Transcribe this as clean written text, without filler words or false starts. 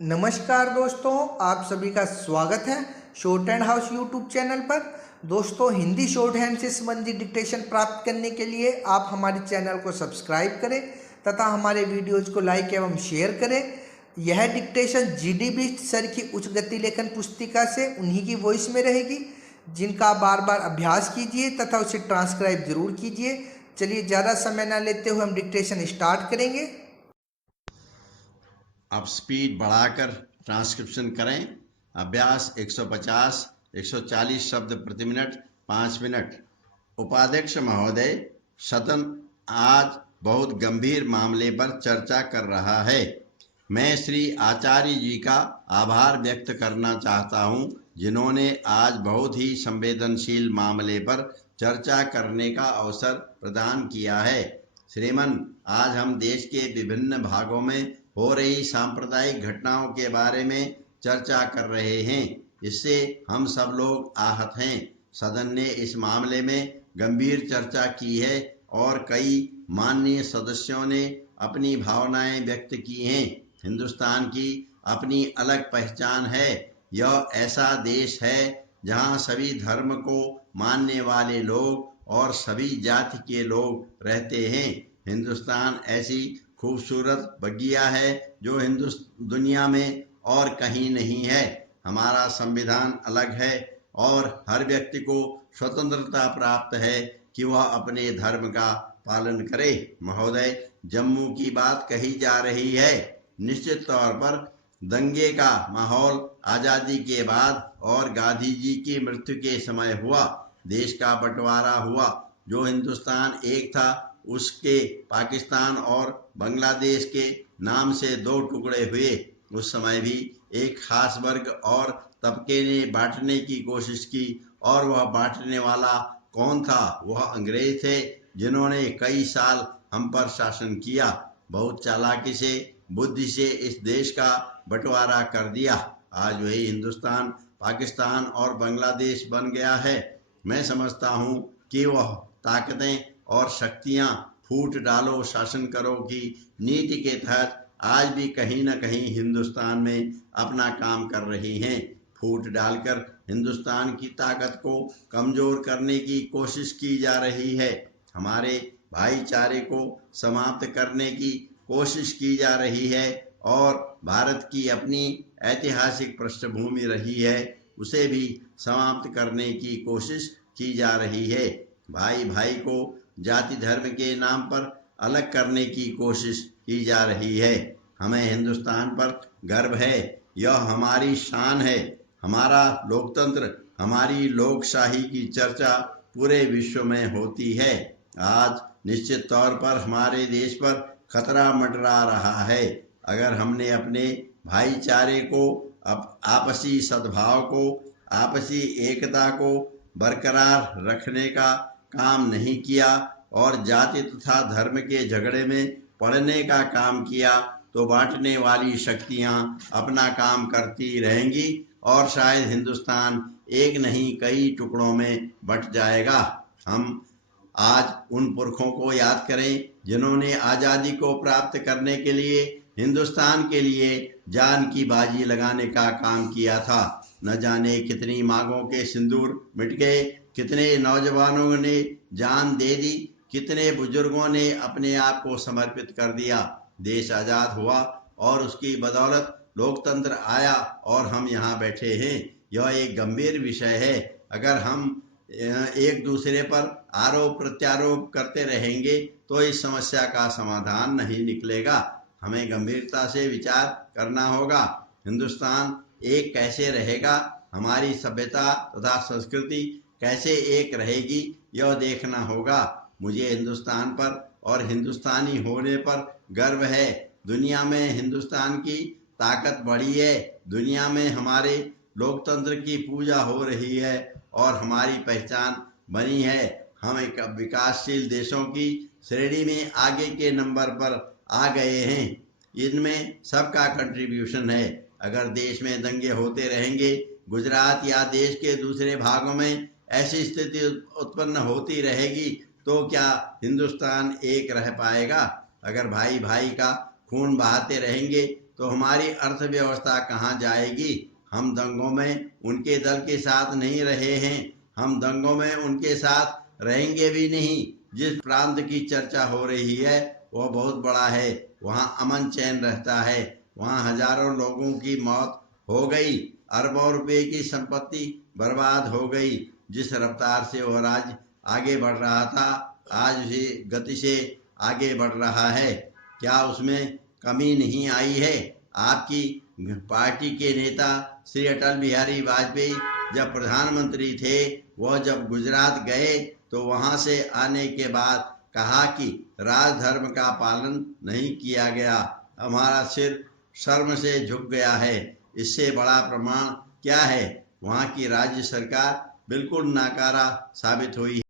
नमस्कार दोस्तों, आप सभी का स्वागत है short hand house YouTube channel पर। दोस्तों, हिंदी शॉर्ट हैंड से संबंधित डिक्टेशन प्राप्त करने के लिए आप हमारे चैनल को सब्सक्राइब करें तथा हमारे वीडियोज को लाइक एवं शेयर करें। यह डिक्टेशन जीडी बिष्ट सर की उच्च गति लेखन पुस्तिका से उन्हीं की वॉइस में रहेगी, जिनका आप बार बार अभ्यास कीजिए तथा उसे ट्रांसक्राइब जरूर कीजिए। चलिए, ज़्यादा समय न लेते हुए हम डिक्टेशन स्टार्ट करेंगे। अब स्पीड बढ़ाकर ट्रांसक्रिप्शन करें। अभ्यास 150 140 शब्द प्रति मिनट 5 मिनट। उपाध्यक्ष महोदय, सदन आज बहुत गंभीर मामले पर चर्चा कर रहा है। मैं श्री आचार्य जी का आभार व्यक्त करना चाहता हूं, जिन्होंने आज बहुत ही संवेदनशील मामले पर चर्चा करने का अवसर प्रदान किया है। श्रीमान, आज हम देश के विभिन्न भागों में हो रही सांप्रदायिक घटनाओं के बारे में चर्चा कर रहे हैं। इससे हम सब लोग आहत हैं। सदन ने इस मामले में गंभीर चर्चा की है और कई माननीय सदस्यों ने अपनी भावनाएं व्यक्त की हैं। हिंदुस्तान की अपनी अलग पहचान है। यह ऐसा देश है जहां सभी धर्म को मानने वाले लोग और सभी जाति के लोग रहते हैं। हिंदुस्तान ऐसी खूबसूरत बगिया है जो दुनिया में और कहीं नहीं है। हमारा संविधान अलग है और हर व्यक्ति को स्वतंत्रता प्राप्त है कि वह अपने धर्म का पालन करे। महोदय, जम्मू की बात कही जा रही है। निश्चित तौर पर दंगे का माहौल आजादी के बाद और गांधी जी की मृत्यु के समय हुआ। देश का बंटवारा हुआ। जो हिंदुस्तान एक था उसके पाकिस्तान और बांग्लादेश के नाम से दो टुकड़े हुए। उस समय भी एक खास वर्ग और तबके ने बांटने की कोशिश की, और वह बांटने वाला कौन था? वह अंग्रेज थे, जिन्होंने कई साल हम पर शासन किया। बहुत चालाकी से, बुद्धि से इस देश का बंटवारा कर दिया। आज वही हिंदुस्तान, पाकिस्तान और बांग्लादेश बन गया है। मैं समझता हूँ कि वह ताकतें और शक्तियां फूट डालो शासन करो की नीति के तहत आज भी कहीं न कहीं हिंदुस्तान में अपना काम कर रही हैं। फूट डालकर हिंदुस्तान की ताकत को कमजोर करने की कोशिश की जा रही है। हमारे भाईचारे को समाप्त करने की कोशिश की जा रही है और भारत की अपनी ऐतिहासिक पृष्ठभूमि रही है, उसे भी समाप्त करने की कोशिश की जा रही है। भाई भाई को जाति धर्म के नाम पर अलग करने की कोशिश की जा रही है। हमें हिंदुस्तान पर गर्व है। यह हमारी शान है। हमारा लोकतंत्र, हमारी लोकशाही की चर्चा पूरे विश्व में होती है। आज निश्चित तौर पर हमारे देश पर खतरा मंडरा रहा है। अगर हमने अपने भाईचारे को, आपसी सद्भाव को, आपसी एकता को बरकरार रखने का काम नहीं किया और जाति तथा धर्म के झगड़े में पड़ने का काम किया, तो बांटने वाली शक्तियां अपना काम करती रहेंगी और शायद हिंदुस्तान एक नहीं कई टुकड़ों में बंट जाएगा। हम आज उन पुरखों को याद करें जिन्होंने आज़ादी को प्राप्त करने के लिए हिंदुस्तान के लिए जान की बाजी लगाने का काम किया था। न जाने कितनी मांगों के सिंदूर मिट गए, कितने नौजवानों ने जान दे दी, कितने बुजुर्गों ने अपने आप को समर्पित कर दिया। देश आजाद हुआ और उसकी बदौलत लोकतंत्र आया और हम यहाँ बैठे हैं। यह एक गंभीर विषय है। अगर हम एक दूसरे पर आरोप प्रत्यारोप करते रहेंगे तो इस समस्या का समाधान नहीं निकलेगा। हमें गंभीरता से विचार करना होगा। हिंदुस्तान एक कैसे रहेगा, हमारी सभ्यता तथा संस्कृति कैसे एक रहेगी, यह देखना होगा। मुझे हिंदुस्तान पर और हिंदुस्तानी होने पर गर्व है। दुनिया में हिंदुस्तान की ताकत बढ़ी है। दुनिया में हमारे लोकतंत्र की पूजा हो रही है और हमारी पहचान बनी है। हम एक विकासशील देशों की श्रेणी में आगे के नंबर पर आ गए हैं। इनमें सबका कंट्रीब्यूशन है। अगर देश में दंगे होते रहेंगे, गुजरात या देश के दूसरे भागों में ऐसी स्थिति उत्पन्न होती रहेगी, तो क्या हिंदुस्तान एक रह पाएगा? अगर भाई भाई का खून बहाते रहेंगे तो हमारी अर्थव्यवस्था कहाँ जाएगी। हम दंगों में उनके दल के साथ नहीं रहे हैं, हम दंगों में उनके साथ रहेंगे भी नहीं। जिस प्रांत की चर्चा हो रही है वह बहुत बड़ा है, वहाँ अमन चैन रहता है, वहाँ हजारों लोगों की मौत हो गई, अरबों रुपए की संपत्ति बर्बाद हो गई। जिस रफ्तार से वह राज्य आगे बढ़ रहा था आज उसी गति से आगे बढ़ रहा है। क्या उसमें कमी नहीं आई है। आपकी पार्टी के नेता श्री अटल बिहारी वाजपेयी जब प्रधानमंत्री थे, वह जब गुजरात गए तो वहां से आने के बाद कहा कि राजधर्म का पालन नहीं किया गया, हमारा सिर शर्म से झुक गया है। इससे बड़ा प्रमाण क्या है। वहां की राज्य सरकार बिल्कुल नाकारा साबित हुई।